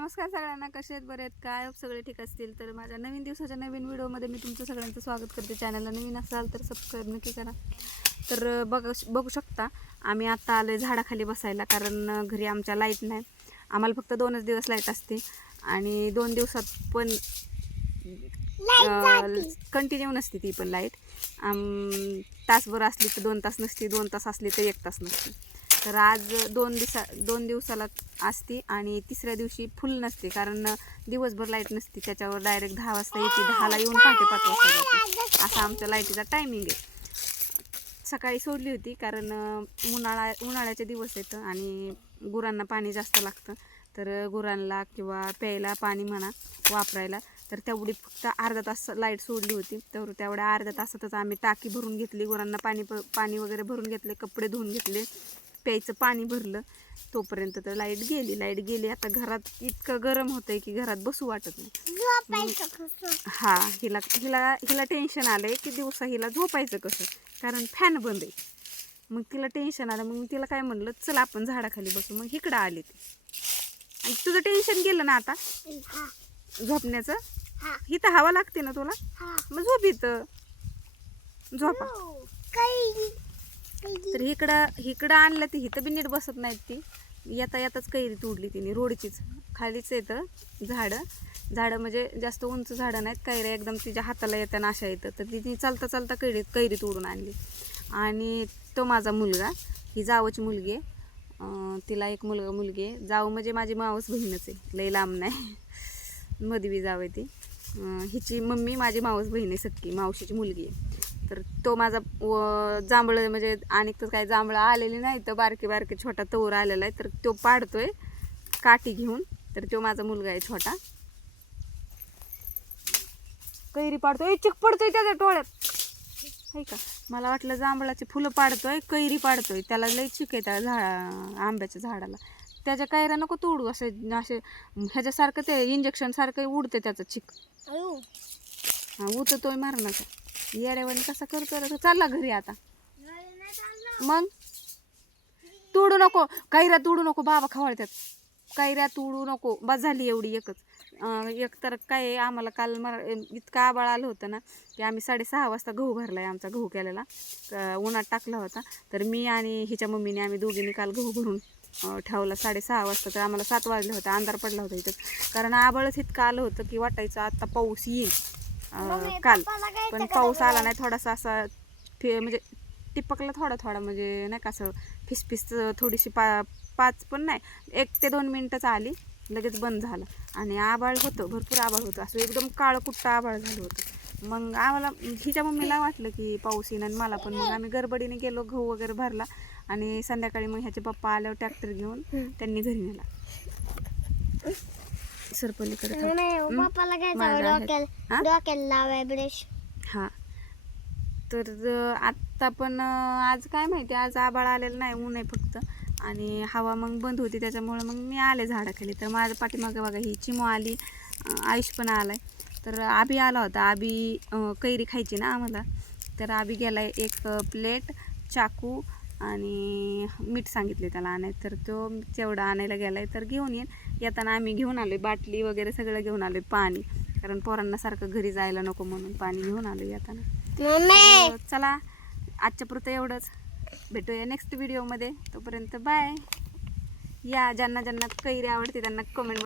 नमस्कार सगळ्यांना, कसे आहेत, बरे आहेत काय? सगळे ठीक असतील तर माझ्या नवीन दिवसाच्या नवीन व्हिडिओमध्ये मी तुमचं सगळ्यांचं स्वागत करते. चॅनलला नवीन असाल तर सबस्क्राईब नक्की करा. तर बघू शकता आम्ही आता आलो झाडाखाली बसायला, कारण घरी आमच्या लाईट नाही. आम्हाला फक्त 2च दिवस लाईट असते आणि 2 दिवसात पण कंटिन्यू नसते ती पण लाईट. तासभर असली तर 2 तास नसते, 2 तास असली तर 1 तास नसते. तर आज 2 दिवसाला असते आणि तिसऱ्या दिवशी फुल नसते, कारण दिवसभर लाईट नसते. त्याच्यावर डायरेक्ट 10 वाजता येते, 10ला येऊन पहाटे 5 वाजता जाते. असा आमच्या लाईटीचा टायमिंग आहे. सकाळी सोडली होती कारण उन्हाळ्याचे दिवस येतं आणि गुरांना पाणी जास्त लागतं. तर गुरांना किंवा प्यायला पाणी म्हणा, वापरायला, तर तेवढी फक्त अर्धा तास लाईट सोडली होती. तर तेवढ्या अर्ध्या तासातच आम्ही टाकी भरून घेतली, गुरांना पाणी वगैरे भरून घेतले, कपडे धुवून घेतले, प्यायचं पाणी भरलं. तोपर्यंत तर लाईट गेली. आता घरात इतकं गरम होतंय की घरात बसू वाटत नाही. हा, हिला टेन्शन आलंय की दिवसा हिला झोपायचं कसं, कारण फॅन बंद आहे. मग तिला टेन्शन आलं. मग मी तिला काय म्हणलं, चल आपण झाडाखाली बसू. मग इकडं आले ते. आणि तुझं टेन्शन गेलं ना आता झोपण्याचं. इथं हवा लागते ना तुला, मग झोप इथं, झोपा. तर इकडं आणलं ती, इथं बी नीट बसत नाहीत ती. येताच कैरी तोडली तिने, रोडचीच. खालीच येतं झाडं म्हणजे जास्त उंच झाडं नाहीत, कैऱ्या एकदम तिच्या हाताला येतं अशा येतं. तर तिने चालता कैरी तोडून आणली. आणि तो माझा मुलगा, ही जावची मुलगी आहे. तिला एक मुलगी आहे. जाव म्हणजे माझी मावस बहीणच आहे, लई लांब नाही, मधवी जाव आहे ती. हिची मम्मी माझी मावस बहीण आहे, सख्खी मावशीची मुलगी आहे. तर तो माझा जांभळं म्हणजे आणि तर काय जांभळं आलेली नाही, तर बारके छोटा तोर आलेला आहे. तर तो पाडतोय काठी घेऊन. तर तो माझा मुलगा आहे छोटा, कैरी पाडतोय. चिक पडतोय त्याच्या डोळ्यात, आहे का? मला वाटलं जांभळाची फुलं पाडतोय, कैरी पाडतोय. त्याला लई चिक आहे त्या आंब्याच्या झाडाला. त्याच्या कैऱ्या नको तोडू, असे ह्याच्यासारखं ते इंजेक्शन सारखं उडते त्याचं चिक. उतरतोय मारण्याचा. येड्यावानी कसा करतोय रे तो. चालला घरी आता. मग तोडू नको कैऱ्या, तोडू नको, बाबा खवळतात. कैऱ्या तोडू नको, बस झाली एवढी एकच. एक तर काय, आम्हाला काल इतकं आबाळ आलं होतं ना की आम्ही 6:30 वाजता गहू भरलाय. आमचा गहू केलेला उन्हात टाकला होता. तर मी आणि हिच्या मम्मीने आम्ही दोघींनी काल गहू भरून ठेवला 6:30 वाजता. तर आम्हाला 7 वाजले होते, अंधार पडला होता इथं. कारण आबाळच इतकं आलं होतं की वाटायचं आता पाऊस येईल काल. पण पाऊस आला नाही. थोडासा असा म्हणजे टिपकला थोडा, म्हणजे नाही का असं फिसफिस थोडीशी 5 पण नाही, 1 ते 2 मिनटंच आली, लगेच बंद झालं. आणि आबाळ होतं, भरपूर आबाळ होतं, असं एकदम काळं कुट्टा आबाळ झालं होतं. मग आम्हाला, हिच्या मम्मीला वाटलं की पाऊस येईन आणि मला पण. मग आम्ही गडबडीने गेलो, गहू वगैरे भरला. आणि संध्याकाळी मग ह्याचे पप्पा आल्यावर ट्रॅक्टर घेऊन त्यांनी घरी नेला. सरपलीकडे हा. तर आत्ता पण आज काय माहिती, आज आबाळ आलेलं नाही, ऊन आहे फक्त. आणि हवा मग बंद होती, त्याच्यामुळे मग मी आले झाडाखाली. तर माझ्या पाठीमागे बघा ही चिमू आली, आयुष पण आलाय. तर आबी आला होता. आबी कैरी खायची ना आम्हाला. तर आबी गेलाय 1 प्लेट, चाकू आणि मीठ सांगितले त्याला आणाय. तर तो तेवढा आणायला गेलाय. तर घेऊन येताना आम्ही घेऊन आलोय बाटली वगैरे सगळं घेऊन आलोय, पाणी. कारण पोरांना सारखं घरी जायला नको म्हणून पाणी घेऊन आलो येताना. चला, आजच्या पुरतं एवढंच. भेटूया नेक्स्ट व्हिडिओमध्ये. तोपर्यंत बाय. या, ज्यांना कैरी आवडते त्यांना कमेंट